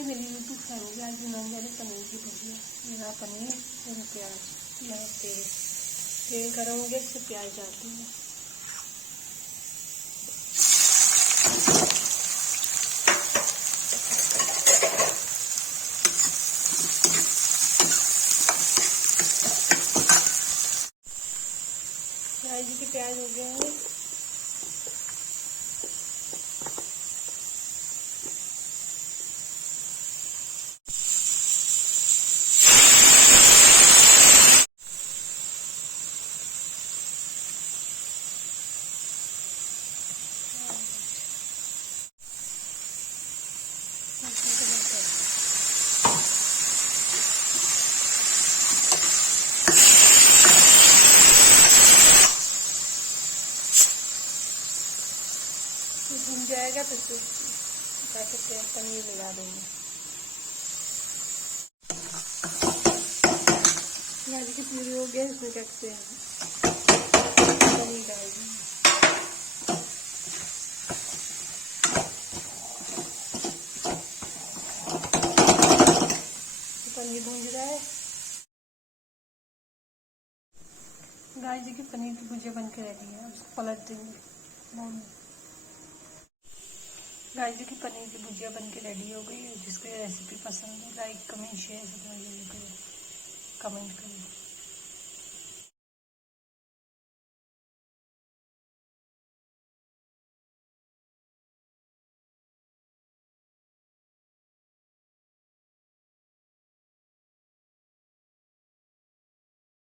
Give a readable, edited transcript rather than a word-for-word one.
हाय मेरी YouTube family, आज बनाने वाले पनीर की भुजिया। यहाँ पनीर और प्याज, यहाँ तेल गरम हो गया, इससे प्याज डालती हूँ। जी के प्याज हो गए हैं। भुन जाएगा तो क्या कहते हैं, पनीर मिला देंगे। प्याज की प्यूरी हो गया, इसमें क्या कहते हैं पनीर डाल देंगे। पनीर भून रहा है। गाय जी की पनीर की भुजिया बन के रेडी है, उसको पलट देंगे। गाय जी की पनीर की भुजिया बन के रेडी हो गई है। जिसको ये रेसिपी पसंद है, लाइक कमेंट शेयर कमेंट करें।